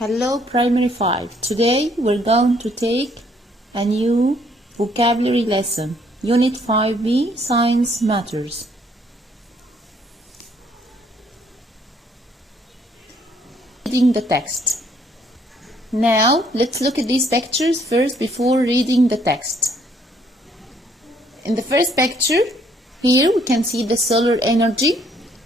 Hello Primary 5. Today we're going to take a new vocabulary lesson. Unit 5B, Science Matters. Reading the text. Now let's look at these pictures first before reading the text. In the first picture, here we can see the solar energy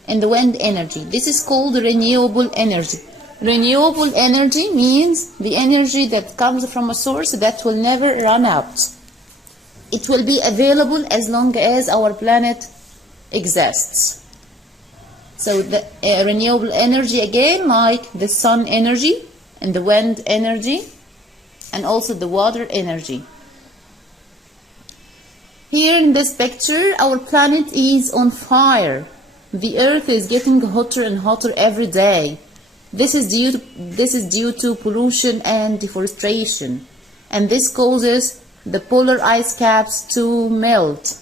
and the wind energy. This is called renewable energy. Renewable energy means the energy that comes from a source that will never run out. It will be available as long as our planet exists. So the renewable energy again, like the sun energy and the wind energy and also the water energy. Here in this picture, our planet is on fire. The earth is getting hotter and hotter every day. This is due to pollution and deforestation, and this causes the polar ice caps to melt.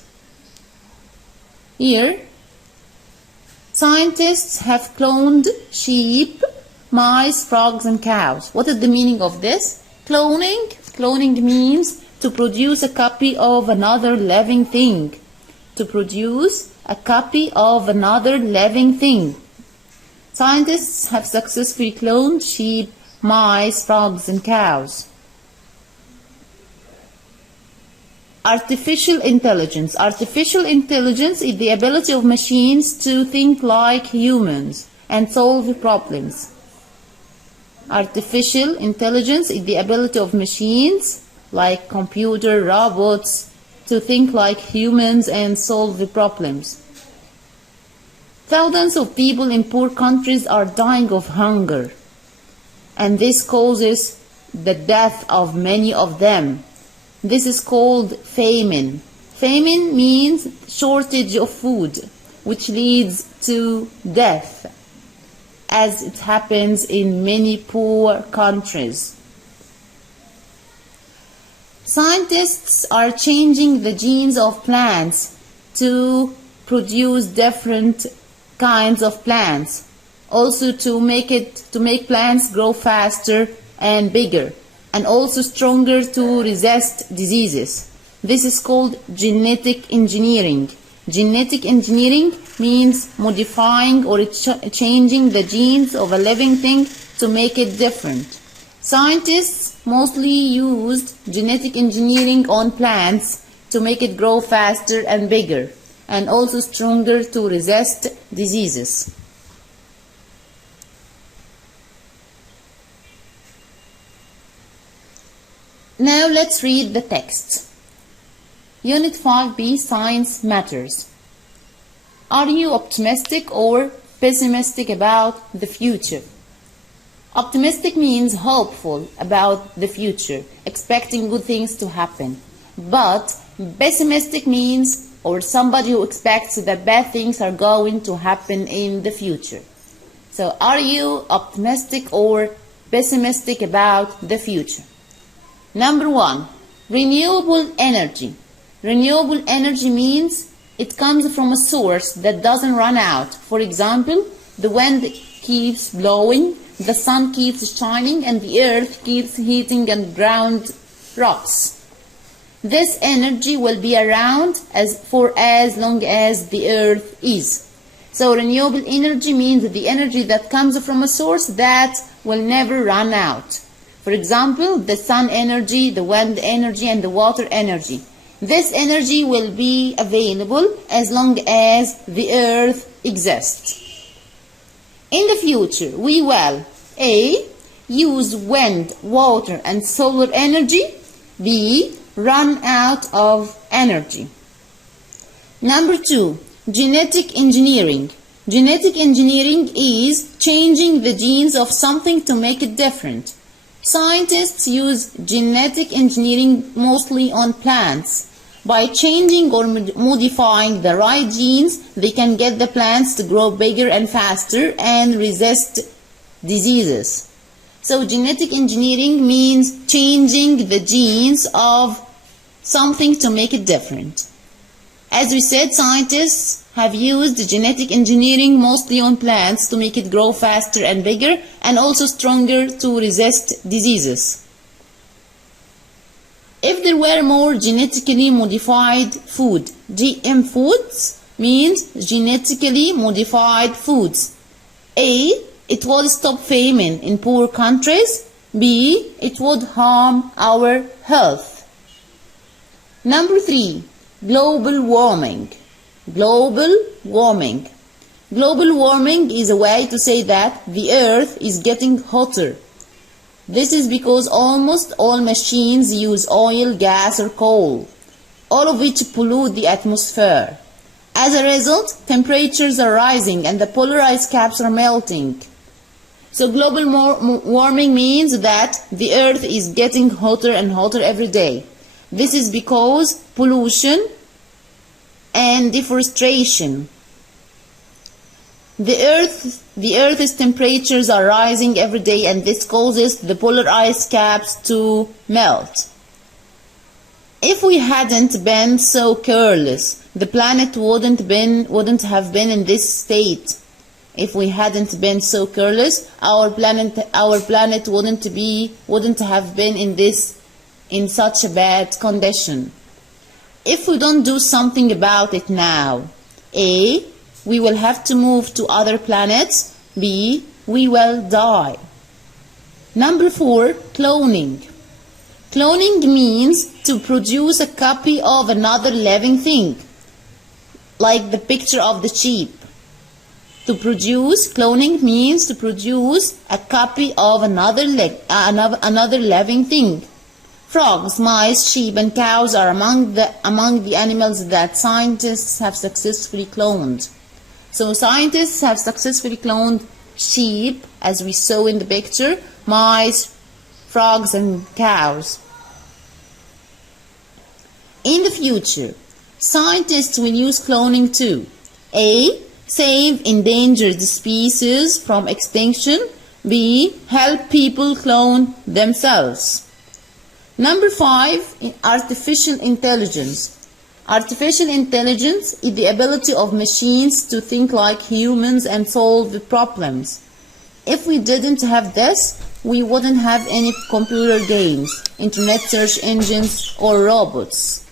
Here, scientists have cloned sheep, mice, frogs, and cows. What is the meaning of this? Cloning. Cloning means to produce a copy of another living thing. To produce a copy of another living thing. Scientists have successfully cloned sheep, mice, frogs, and cows. Artificial intelligence. Artificial intelligence is the ability of machines to think like humans and solve problems. Artificial intelligence is the ability of machines, like computer, robots, to think like humans and solve the problems. Thousands of people in poor countries are dying of hunger, and this causes the death of many of them. This is called famine. Famine means shortage of food, which leads to death, as it happens in many poor countries. Scientists are changing the genes of plants to produce different kinds of plants, also to make plants grow faster and bigger, and also stronger to resist diseases. This is called genetic engineering. Genetic engineering means modifying or changing the genes of a living thing to make it different. Scientists mostly used genetic engineering on plants to make it grow faster and bigger, and also stronger to resist diseases. Now let's read the text. Unit 5B, Science Matters. Are you optimistic or pessimistic about the future? Optimistic means hopeful about the future, expecting good things to happen. But pessimistic means or somebody who expects that bad things are going to happen in the future. So, are you optimistic or pessimistic about the future? Number 1, renewable energy. Renewable energy means it comes from a source that doesn't run out. For example, the wind keeps blowing, the sun keeps shining, and the earth keeps heating and ground rocks. This energy will be around for as long as the earth is. So renewable energy means the energy that comes from a source that will never run out. For example, the sun energy, the wind energy, and the water energy. This energy will be available as long as the earth exists. In the future, we will A. Use wind, water, and solar energy. B. Run out of energy. Number 2, genetic engineering. Genetic engineering is changing the genes of something to make it different. Scientists use genetic engineering mostly on plants. By changing or modifying the right genes, they can get the plants to grow bigger and faster and resist diseases. So genetic engineering means changing the genes of something to make it different. As we said, scientists have used genetic engineering mostly on plants to make it grow faster and bigger and also stronger to resist diseases. If there were more genetically modified food, GM foods means genetically modified foods. A, it would stop famine in poor countries. B, it would harm our health. Number 3, global warming. Global warming. Global warming is a way to say that the earth is getting hotter. This is because almost all machines use oil, gas or coal, all of which pollute the atmosphere. As a result, temperatures are rising and the polar ice caps are melting. So global warming means that the earth is getting hotter and hotter every day. This is because pollution and deforestation. The Earth's temperatures are rising every day, and this causes the polar ice caps to melt. If we hadn't been so careless, the planet wouldn't have been in this state. If we hadn't been so careless, our planet wouldn't have been in such a bad condition. If we don't do something about it now, A, we will have to move to other planets. B, we will die. Number 4, cloning. Cloning means to produce a copy of another living thing, like the picture of the sheep. Cloning means to produce a copy of another living thing. Frogs, mice, sheep, and cows are among the animals that scientists have successfully cloned. So scientists have successfully cloned sheep, as we saw in the picture, mice, frogs, and cows. In the future, scientists will use cloning to A, save endangered species from extinction. B, help people clone themselves. Number 5, artificial intelligence. Artificial intelligence is the ability of machines to think like humans and solve problems. If we didn't have this, we wouldn't have any computer games, internet search engines, or robots.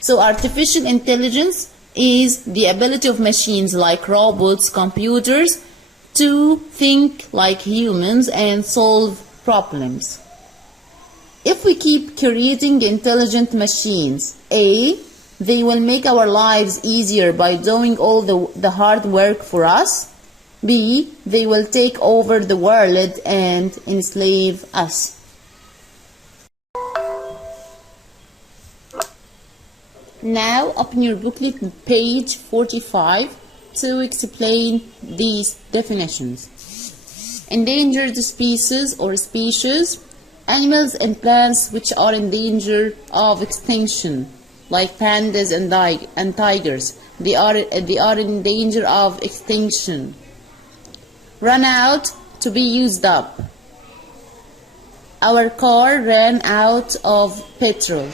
So artificial intelligence is the ability of machines like robots, computers, to think like humans and solve problems. If we keep creating intelligent machines, A, they will make our lives easier by doing all the hard work for us. B, they will take over the world and enslave us. Now open your booklet on page 45 to explain these definitions. Endangered species or species, animals and plants which are in danger of extinction, like pandas and tigers. They are in danger of extinction. Run out, to be used up. Our car ran out of petrol.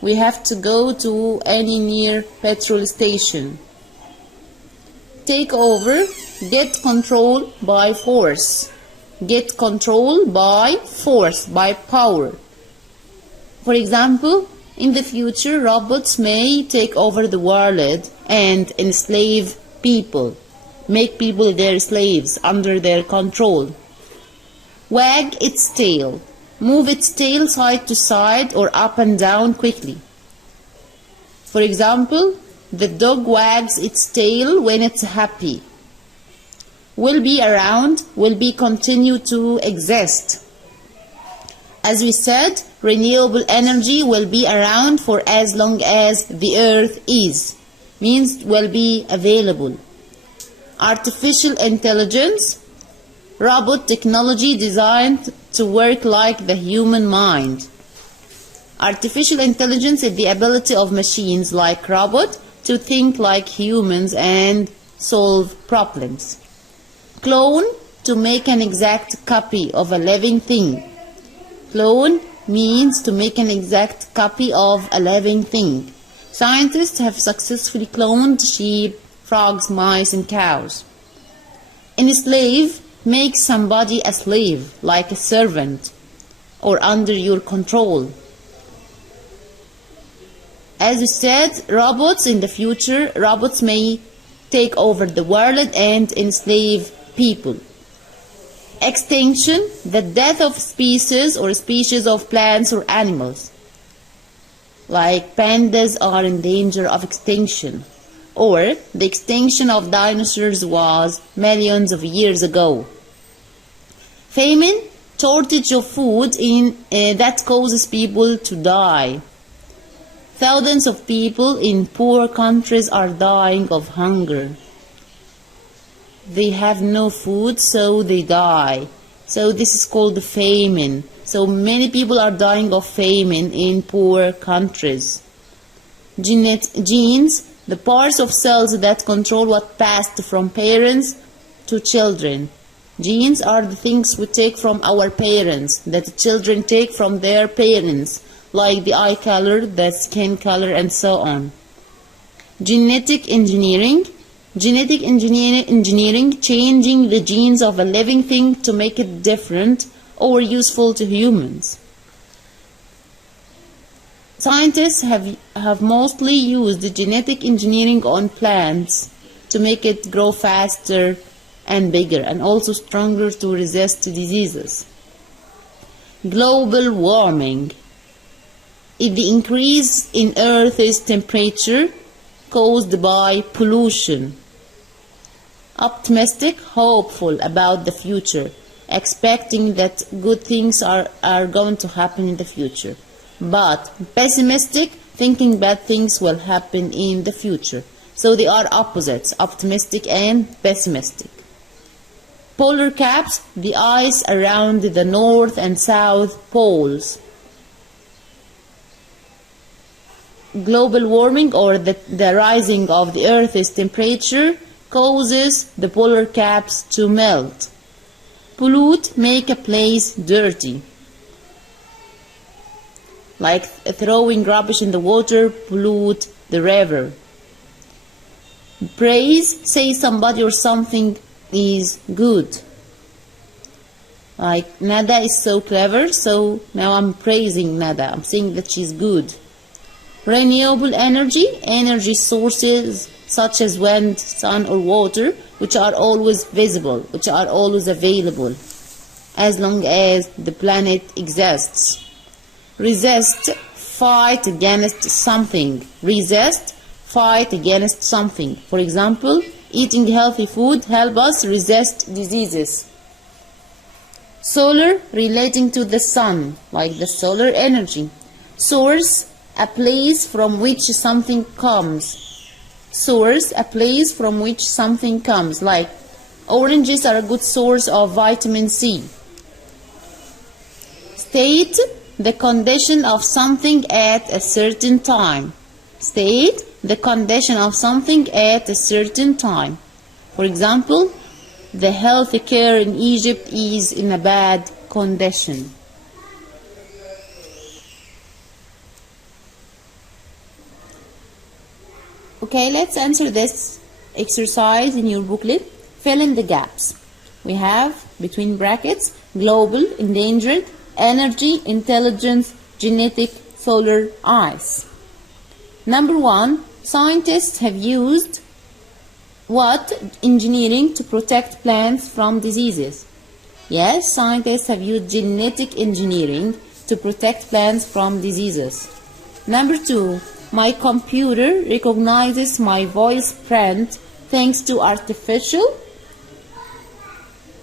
We have to go to any near petrol station. Take over, get control by force. Get control by force, by power. For example, in the future, robots may take over the world and enslave people, make people their slaves under their control. Wag its tail. Move its tail side to side or up and down quickly. For example, the dog wags its tail when it's happy. Will be around, will be continue to exist. As we said, renewable energy will be around for as long as the earth is, means will be available. Artificial intelligence, robot technology designed to work like the human mind. Artificial intelligence is the ability of machines like robots to think like humans and solve problems. Clone, to make an exact copy of a living thing. Clone means to make an exact copy of a living thing. Scientists have successfully cloned sheep, frogs, mice, and cows. Enslave makes somebody a slave, like a servant, or under your control. As you said, robots in the future, robots may take over the world and enslave people. Extinction, the death of species or species of plants or animals. Like pandas are in danger of extinction. Or the extinction of dinosaurs was millions of years ago. Famine, shortage of food that causes people to die. Thousands of people in poor countries are dying of hunger. They have no food, so they die. So this is called famine. So many people are dying of famine in poor countries. Genes, the parts of cells that control what passed from parents to children. Genes are the things we take from our parents, that the children take from their parents, like the eye color, the skin color, and so on. Genetic engineering. Genetic engineering, changing the genes of a living thing to make it different or useful to humans. Scientists have mostly used genetic engineering on plants to make it grow faster and bigger and also stronger to resist diseases. Global warming. If the increase in Earth's temperature caused by pollution. Optimistic, hopeful about the future, expecting that good things are going to happen in the future. But pessimistic, thinking bad things will happen in the future. So they are opposites, optimistic and pessimistic. Polar caps, the ice around the north and south poles. Global warming, or the rising of the Earth's temperature, causes the polar caps to melt. Pollute, make a place dirty. Like throwing rubbish in the water, pollute the river. Praise, say somebody or something is good. Like Nada is so clever, so now I'm praising Nada. I'm saying that she's good. Renewable energy, energy sources such as wind, sun, or water, which are always visible, which are always available, as long as the planet exists. Resist, fight against something. Resist, fight against something. For example, eating healthy food helps us resist diseases. Solar, relating to the sun, like the solar energy. Source, a place from which something comes. Source, a place from which something comes, like oranges are a good source of vitamin C. State, the condition of something at a certain time. State, the condition of something at a certain time. For example, the health care in Egypt is in a bad condition. Okay, let's answer this exercise in your booklet. Fill in the gaps. We have, between brackets, global, endangered, energy, intelligence, genetic, solar, ice. Number 1, scientists have used what? Engineering to protect plants from diseases. Yes, scientists have used genetic engineering to protect plants from diseases. Number 2, my computer recognizes my voice print thanks to artificial?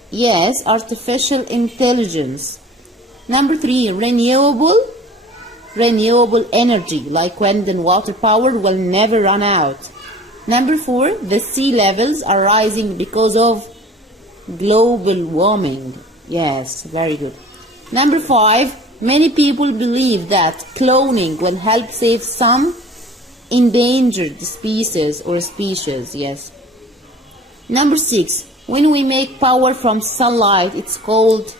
Yes, artificial intelligence. Number 3, renewable energy, like wind and water power, will never run out. Number 4, the sea levels are rising because of global warming. Yes, very good. Number 5, many people believe that cloning will help save some endangered species or species. Yes. Number 6, when we make power from sunlight, it's called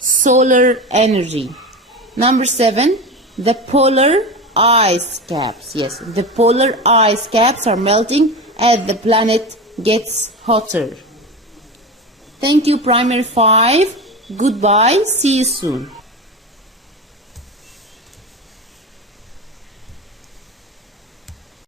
solar energy. Number 7, the polar ice caps. Yes, the polar ice caps are melting as the planet gets hotter. Thank you, Primary 5. Goodbye. See you soon.